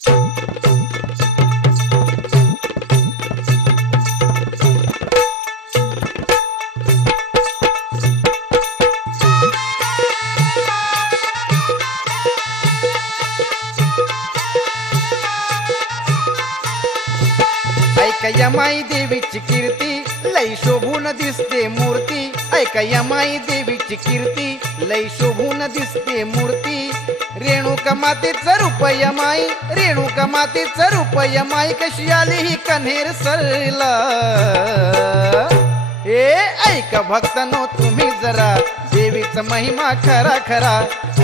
ऐका यमाई देवीची कीर्ती लई शोभून दिसते मूर्ती, ऐका यमाई देवीची कीर्ती लई शोभून दिसते मूर्ती। रेणुका मातेचं रूप यमाई, रेणुका मातेचं रूप यमाई, कशी आली ही कन्हेर सरला। ए ऐका भक्तांनो तुम्ही जरा देवीचा महिमा खरा खरा,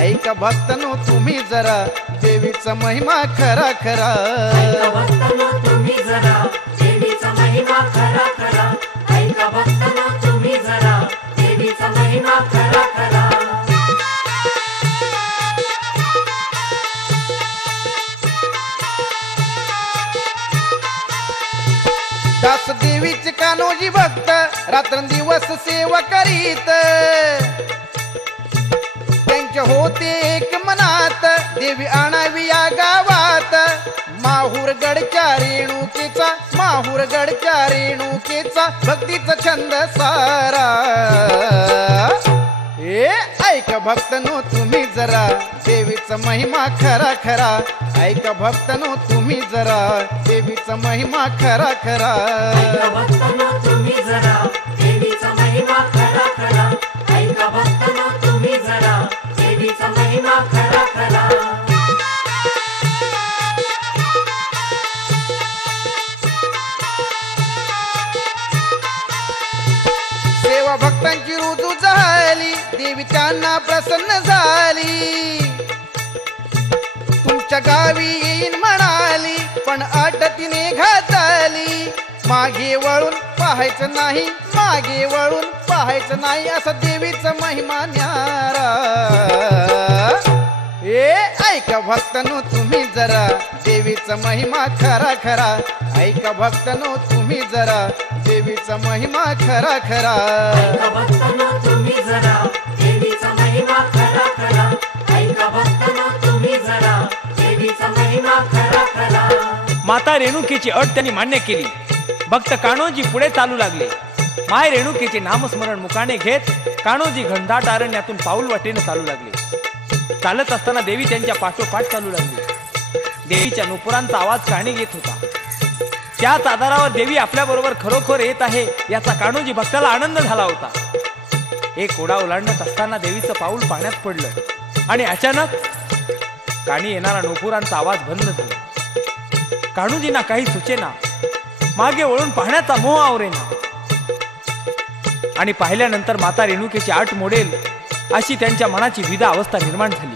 ऐका भक्तांनो तुम्ही जरा देवीचा महिमा खरा खरा। ऐका भक्तांनो तुम्ही जरा देवीचा महिमा खरा खरा, ऐका भक्तांनो तुम्ही जरा देवीचा महिमा खरा खरा। दास देवीचे कान्होजी भक्त रात्रंदिवस सेवा करीत, त्यांच्या होते एक मनात देवी आणावी या गावात। माहूरगडच्या रेणुकेचा, माहूरगडच्या रेणुकेचा भक्तीचा छंद सारा। ए ऐका भक्तनो तुम्ही जरा देवीचा महिमा खरा खरा, ऐका भक्तनो तुम्ही जरा देवीचा महिमा खरा खरा। ऐका भक्तांनो तुम्ही जरा देवीचा महिमा खरा खरा, ऐका भक्तांनो तुम्ही जरा देवीचा महिमा खरा खरा। सेवा भक्तांची रुजू झाली, देवी त्यांना प्रसन्न झाली। तुमच्या गावी येईन म्हणाली, पण अट तिने घातली। मागे वळून पाहायचं नाही, मागे वळून पाहायचं नाही, असा देवीचा महिमा न्यारा। ए ऐका भक्तांनो तुम्ही जरा देवीचा महिमा खरा खरा, ऐका भक्तांनो तुम्ही जरा देवीचा महिमा खरा खरा। ऐका भक्तांनो तुम्ही जरा देवीचा महिमा खरा खरा, ऐका भक्तांनो तुम्ही जरा देवीचा महिमा खरा खरा। माता रेणुकेची अट त्यांनी मान्य केली। भक्त कान्होजी पुढे चालू लागले। माय रेणुकेचे नामस्मरण मुखाने घेत कान्होजी घनदाट अरण्यातून पाऊल वाटेने चालू लागले। चालत असताना देवी त्यांच्या पाठोपाठ चालू लागली। देवीच्या नुपुरांचा आवाज कानी येत होता। त्याच आधारावर देवी आपल्या बरोबर खरोखर येत आहे याचा कान्होजी भक्ताला आनंद झाला होता। एक ओढा ओलांडत असताना देवीचं पाऊल पाण्यात पडलं आणि अचानक कानी येणारा नुपुरांचा आवाज बंद झाला। कान्होजींना काही सुचेना, मागे वळून पाहण्याचा मोह आवरेना आणि पाहिल्यानंतर माता रेणुकेची आट मोडेल अशी त्यांच्या मनाची विदा अवस्था निर्माण झाली।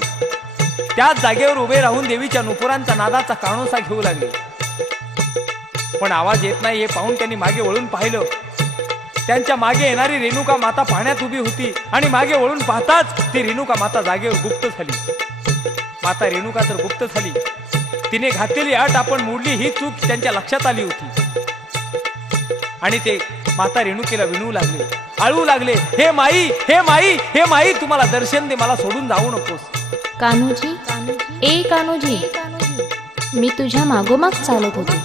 त्याच जागेवर उभे राहून देवीच्या नुपुरांचा नादाचा कानोसा घेऊ लागले, पण आवाज येत नाही हे पाहून त्यांनी मागे वळून पाहिलं। त्यांच्या मागे येणारी रेणुका माता पाण्यात उभी होती आणि मागे वळून पाहताच ती रेणुका माता जागेवर गुप्त झाली। माता रेणुका तर गुप्त झाली, तिने घातलेली अट आपण मोडली ही चूक त्यांच्या लक्षात आली होती आणि ते माता रेणुकेला विनवू लागले, आळू लागले, हे माई, हे माई, हे माई, तुम्हाला दर्शन दे, मला सोडून जाऊ नकोस। कान्होजी, ए कान्होजी, मी तुझ्या मागोमाग चालत होते,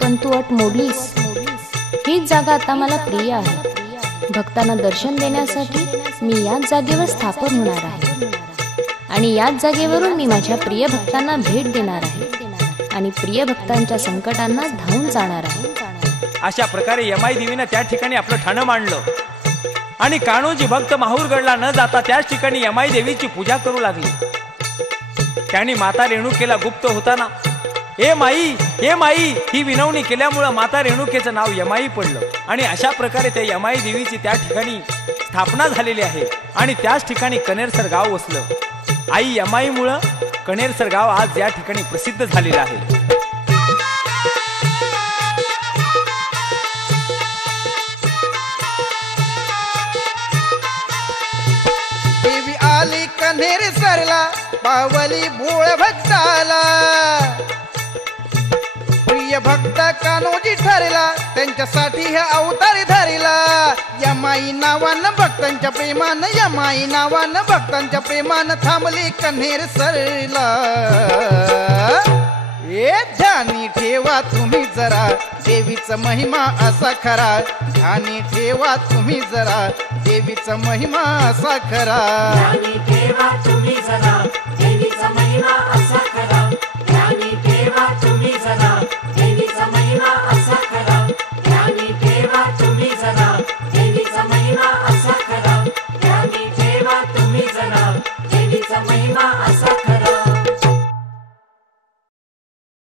पण तू अट मोडलीस। हीच जागा आता मला प्रिय आहे। भक्तांना दर्शन देण्यासाठी मी याच जागेवर स्थापन होणार आहे आणि याच जागेवरून मी माझ्या प्रिय भक्तांना भेट देणार आहे आणि प्रिय भक्तांच्या संकटांना धावून जाणार आहे। अशा प्रकारे यमाई देवीने त्या ठिकाणी आपलं ठाणं मांडलं आणि कान्होजी भक्त माहूरगडला न जाता त्याच ठिकाणी यमाई देवीची पूजा करू लागले। त्यांनी माता रेणुकेला गुप्त होताना हे माई, हे माई ही विनवणी केल्यामुळे माता रेणुकेचं नाव यमाई पडलं आणि अशा प्रकारे त्या यमाई देवीची त्या ठिकाणी स्थापना झालेली आहे आणि त्याच ठिकाणी कनेरसर गाव वसलं। आई यमाईमुळे कनेरसर गाव आज या ठिकाणी प्रसिद्ध झालेलं आहे। देवी आली कनेरसरला, पावली भोळ भक्ताला। प्रिय भक्त कान्होजी ठरला, त्यांच्यासाठी हे अवतार धरला। यमाई नावानं भक्तांच्या प्रेमानं, यमाई नावानं भक्तांच्या प्रेमानं थांबली कनेरसरला। ए ध्यानी ठेवा तुम्ही जरा देवीचा महिमा असा खरा, ध्यानी ठेवा तुम्ही जरा देवीचा महिमा असा खरा. ध्यानी ठेवा तुम्ही जरा